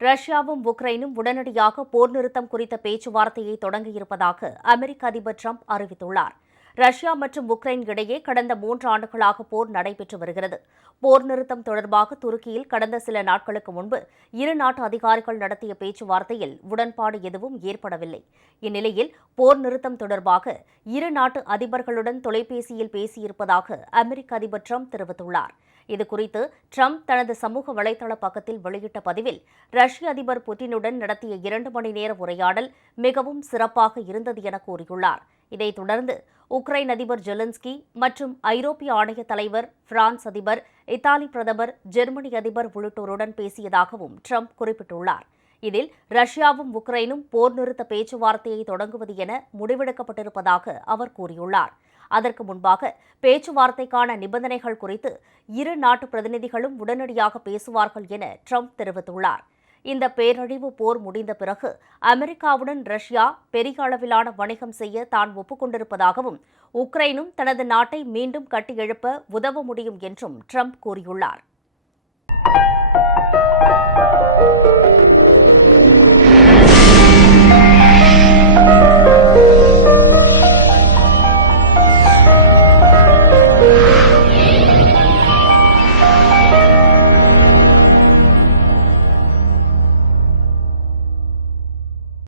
ரஷ்யாவும் உக்ரைனும் உடனடியாக போர் நிறுத்தம் குறித்த பேச்சுவார்த்தையை தொடங்கியிருப்பதாக அமெரிக்க அதிபர் ட்ரம்ப் அறிவித்துள்ளார். ரஷ்யா மற்றும் உக்ரைன் இடையே கடந்த மூன்று ஆண்டுகளாக போர் நடைபெற்று வருகிறது. போர் நிறுத்தம் தொடர்பாக துருக்கியில் கடந்த சில நாட்களுக்கு முன்பு இரு நாட்டு அதிகாரிகள் நடத்திய பேச்சுவார்த்தையில் உடன்பாடு எதுவும் ஏற்படவில்லை. இந்நிலையில் போர் நிறுத்தம் தொடர்பாக இரு நாட்டு அதிபர்களுடன் தொலைபேசியில் பேசியிருப்பதாக அமெரிக்க அதிபர் ட்ரம்ப் தெரிவித்துள்ளார். இதுகுறித்து ட்ரம்ப் தனது சமூக வலைதள பக்கத்தில் வெளியிட்ட பதிவில் ரஷ்ய அதிபர் புட்டினுடன் நடத்திய இரண்டு மணி நேர உரையாடல் மிகவும் சிறப்பாக இருந்தது என கூறியுள்ளார். இதைத் தொடர்ந்து உக்ரைன் அதிபர் ஜெலன்ஸ்கி மற்றும் ஐரோப்பிய ஆணைய தலைவர் பிரான்ஸ் அதிபர் இத்தாலி பிரதமர் ஜெர்மனி அதிபர் உள்ளிட்டோருடன் பேசியதாகவும் ட்ரம்ப் குறிப்பிட்டுள்ளார். இதில் ரஷ்யாவும் உக்ரைனும் போர் நிறுத்த பேச்சுவார்த்தையை தொடங்குவது என முடிவெடுக்கப்பட்டிருப்பதாக அவர் கூறியுள்ளார். அதற்கு முன்பாக பேச்சுவார்த்தைக்கான நிபந்தனைகள் குறித்து இரு நாட்டு பிரதிநிதிகளும் உடனடியாக பேசுவார்கள் என ட்ரம்ப் தெரிவித்துள்ளார். இந்த பேரழிவு போர் முடிந்த பிறகு அமெரிக்காவுடன் ரஷ்யா பெரிய அளவிலான வணிகம் செய்ய தான் ஒப்புக்கொண்டிருப்பதாகவும் உக்ரைனும் தனது நாட்டை மீண்டும் கட்டியெழுப்ப உதவ முடியும் என்றும் ட்ரம்ப் கூறியுள்ளார்.